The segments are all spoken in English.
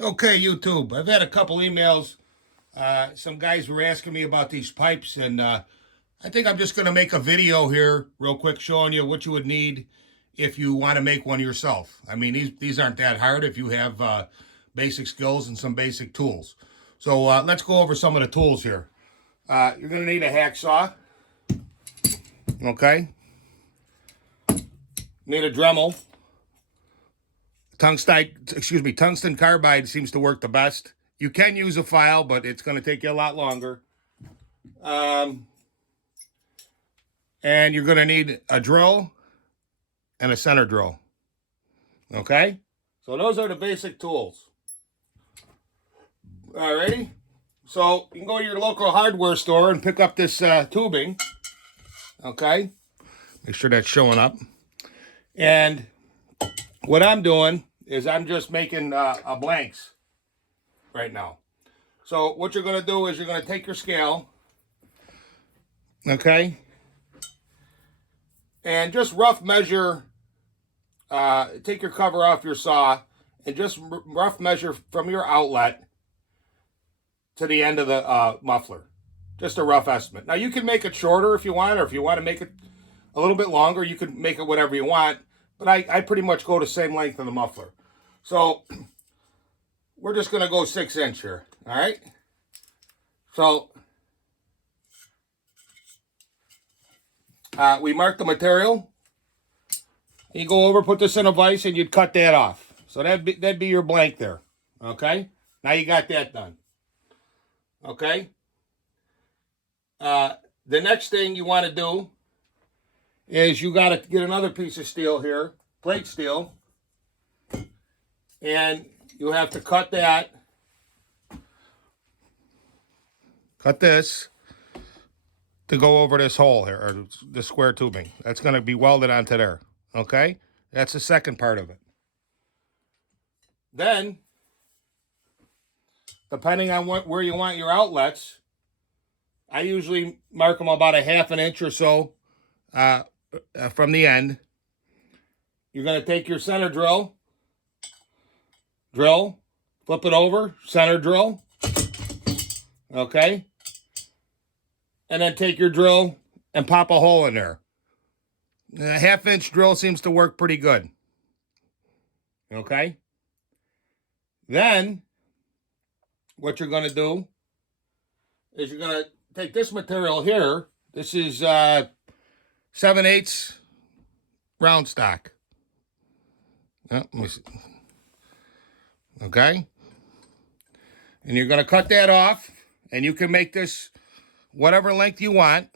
Okay, YouTube. I've had a couple emails. Some guys were asking me about these pipes, and I think I'm just going to make a video here, real quick, showing you what you would need if you want to make one yourself. I mean, these aren't that hard if you have basic skills and some basic tools. So let's go over some of the tools here. You're going to need a hacksaw. Okay. Need a Dremel. Tungsten carbide seems to work the best. You can use a file, but it's going to take you a lot longer. And you're going to need a drill and a center drill. Okay? So those are the basic tools. Alrighty? So you can go to your local hardware store and pick up this tubing. Okay? Make sure that's showing up. And what I'm doing is I'm just making a blanks right now. So what you're going to do is you're going to take your scale, okay, and just rough measure, take your cover off your saw, and just rough measure from your outlet to the end of the muffler. Just a rough estimate. Now you can make it shorter if you want, or if you want to make it a little bit longer, you can make it whatever you want. But I pretty much go the same length of the muffler. So we're just going to go 6-inch here. All right. So we mark the material. You go over, put this in a vise, and you'd cut that off. So that'd be your blank there. Okay. Now you got that done. Okay. The next thing you want to do is you got to get another piece of steel here, plate steel, and you have to cut that. Cut this to go over this hole here, or the square tubing. That's going to be welded onto there. Okay? That's the second part of it. Then, depending on where you want your outlets, I usually mark them about a 1/2 inch or so from the end. You're going to take your center drill, flip it over, center drill, okay? And then take your drill and pop a hole in there. A 1/2 inch drill seems to work pretty good, okay? Then, what you're going to do is you're going to take this material here. This is 7/8 round stock. Let me see. Okay. And you're going to cut that off, and you can make this whatever length you want.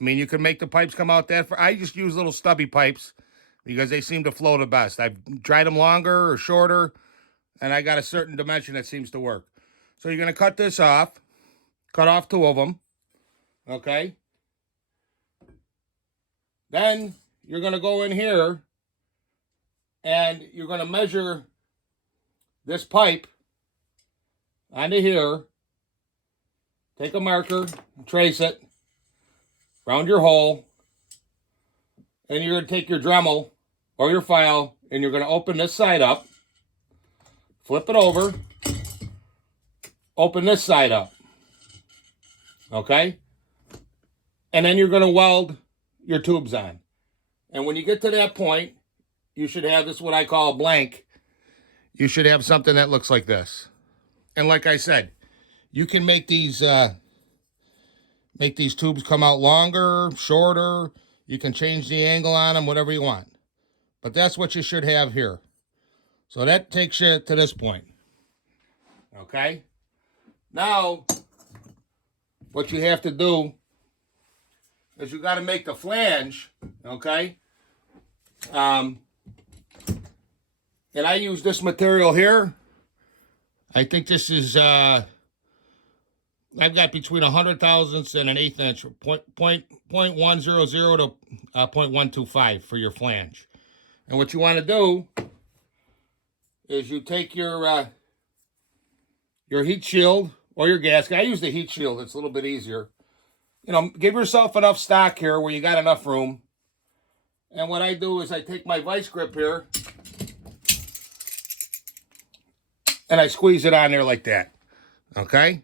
I mean, you can make the pipes come out that far. I just use little stubby pipes because they seem to flow the best. I've tried them longer or shorter, and I got a certain dimension that seems to work. So you're going to cut this off. Cut off 2 of them. Okay. Then you're going to go in here and you're going to measure this pipe onto here. Take a marker, trace it, round your hole, and you're going to take your Dremel or your file and you're going to open this side up, flip it over, open this side up. Okay? And then you're going to weld your tubes on. And when you get to that point, you should have this, what I call a blank. You should have something that looks like this. And like I said, you can make these tubes come out longer, shorter. You can change the angle on them, whatever you want. But that's what you should have here. So that takes you to this point. Okay? Now, what you have to do is you got to make the flange, okay? And I use this material here. I think this is, I've got between a 100,000ths and an 1/8 inch, 0.100 to 0.125 for your flange. And what you want to do is you take your heat shield or your gasket. I use the heat shield. It's a little bit easier. You know, give yourself enough stock here where you got enough room. And what I do is I take my vice grip here and I squeeze it on there like that. Okay?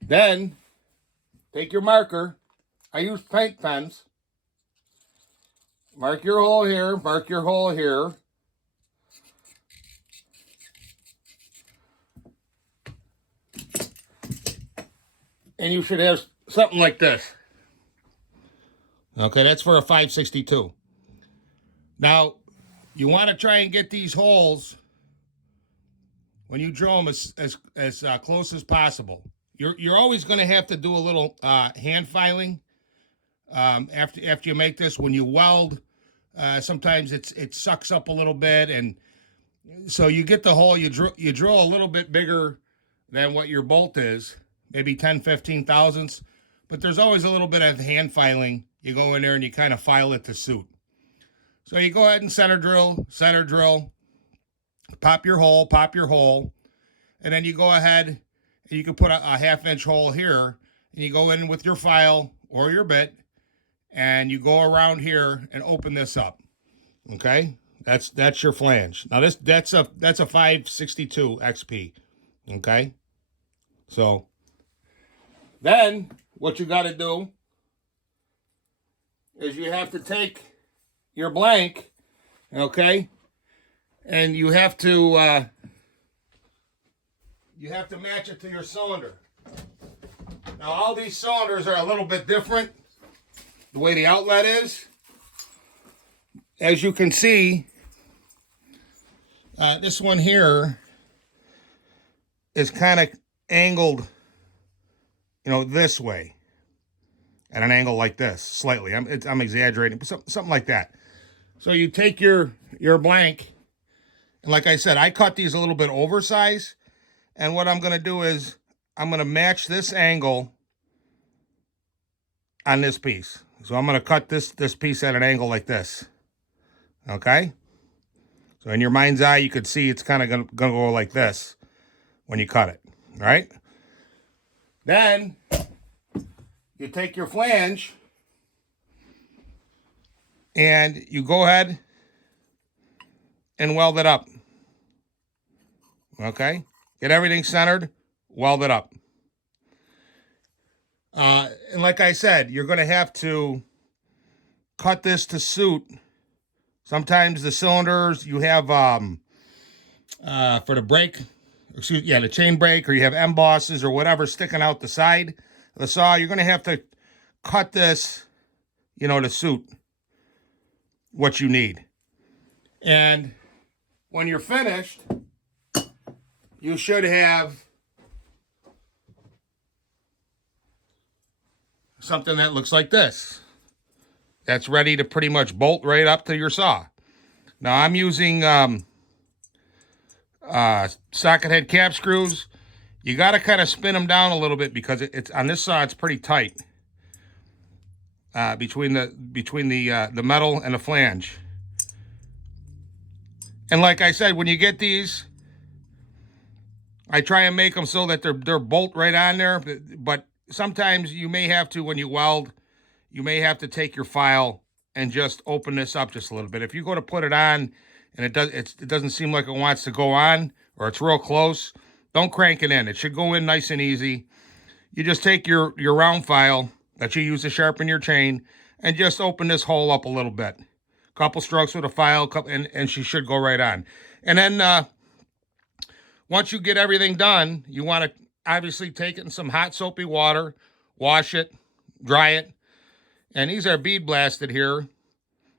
Then, take your marker. I use paint pens. Mark your hole here, mark your hole here. And you should have something like this. Okay, that's for a 562. Now, you want to try and get these holes when you drill them as close as possible. You're always going to have to do a little hand filing after you make this. When you weld, sometimes it sucks up a little bit, and so you get the hole. You drill a little bit bigger than what your bolt is, maybe 10, 15 thousandths. But there's always a little bit of hand filing. You go in there and you kind of file it to suit. So you go ahead and center drill, pop your hole, and then you go ahead and you can put a half-inch hole here, and you go in with your file or your bit, and you go around here and open this up. Okay, that's your flange. Now that's a 562 XP. Okay, so then what you got to do is you have to take your blank, okay, and you have to match it to your cylinder. Now all these cylinders are a little bit different, the way the outlet is. As you can see, this one here is kind of angled, this way, at an angle like this, slightly. I'm exaggerating, but something like that. So you take your blank, and like I said, I cut these a little bit oversized, and what I'm going to do is I'm going to match this angle on this piece. So I'm going to cut this piece at an angle like this. Okay? So in your mind's eye, you could see it's kind of going to go like this when you cut it. All right? Then you take your flange and you go ahead and weld it up. Okay? Get everything centered, weld it up. And like I said, you're going to have to cut this to suit. Sometimes the cylinders you have for the brake, the chain brake, or you have embosses or whatever sticking out the side of the saw. You're going to have to cut this, to suit what you need. And when you're finished, you should have something that looks like this. That's ready to pretty much bolt right up to your saw. Now I'm using socket head cap screws. You got to kind of spin them down a little bit because it's on this saw. It's pretty tight between the metal and the flange. And like I said, when you get these, I try and make them so that they're bolt right on there. But sometimes you may have to, when you weld, you may have to take your file and just open this up just a little bit. If you go to put it on and it doesn't seem like it wants to go on, or it's real close, don't crank it in. It should go in nice and easy. You just take your round file that you use to sharpen your chain and just open this hole up a little bit. Couple strokes with a file, and she should go right on. And then once you get everything done, you want to obviously take it in some hot soapy water, wash it, dry it. And these are bead blasted here,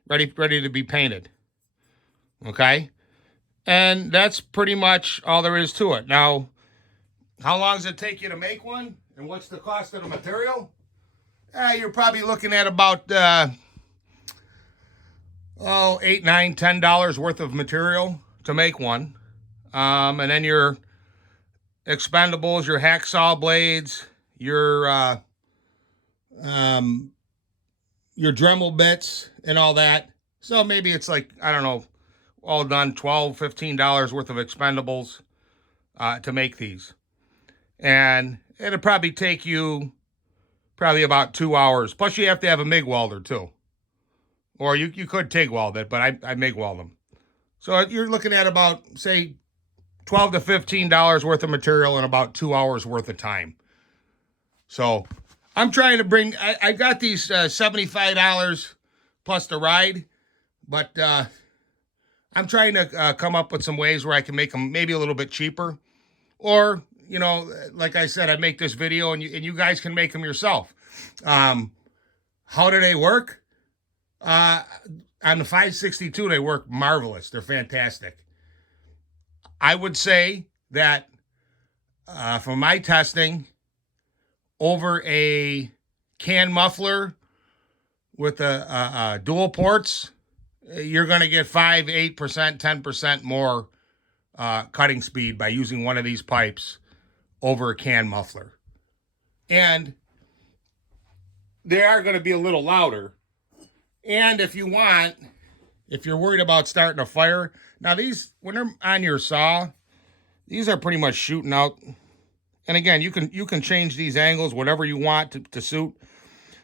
ready to be painted. Okay? And that's pretty much all there is to it. Now, how long does it take you to make one? And what's the cost of the material? You're probably looking at about $8, $9, $10 worth of material to make one. And then your expendables, your hacksaw blades, your Dremel bits and all that. So maybe it's like, I don't know, all done $12, $15 worth of expendables to make these. And it'll probably take you about 2 hours. Plus you have to have a MIG welder too. Or you could TIG weld it, but I MIG weld them. So you're looking at about, say, $12 to $15 worth of material in about 2 hours worth of time. So I'm trying to bring, I got these $75 plus the ride, but I'm trying to come up with some ways where I can make them maybe a little bit cheaper. Or, you know, like I said, I make this video and you guys can make them yourself. How do they work? On the 562, they work marvelous. They're fantastic. I would say that for my testing, over a can muffler with a dual ports, you're going to get 5, 8%, 10% more cutting speed by using one of these pipes over a can muffler. And they are going to be a little louder. And if you want, if you're worried about starting a fire, now these, when they're on your saw, these are pretty much shooting out. And again, you can change these angles, whatever you want to suit.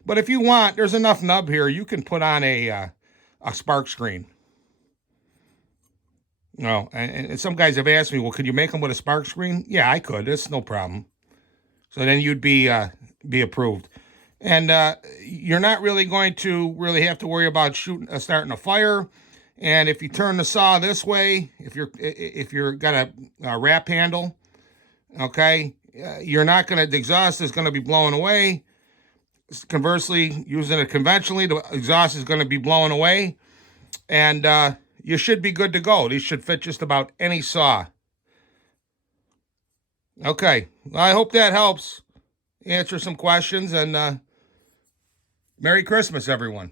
But if you want, there's enough nub here, you can put on a spark screen. No, and some guys have asked me, well, could you make them with a spark screen? Yeah, I could. It's no problem. So then you'd be approved. And you're not really going to really have to worry about starting a fire. And if you turn the saw this way, if you're got a wrap handle, okay, you're not going to, the exhaust is going to be blowing away. Conversely, using it conventionally, the exhaust is going to be blowing away. And you should be good to go. These should fit just about any saw. Okay, well, I hope that helps answer some questions. And Merry Christmas, everyone.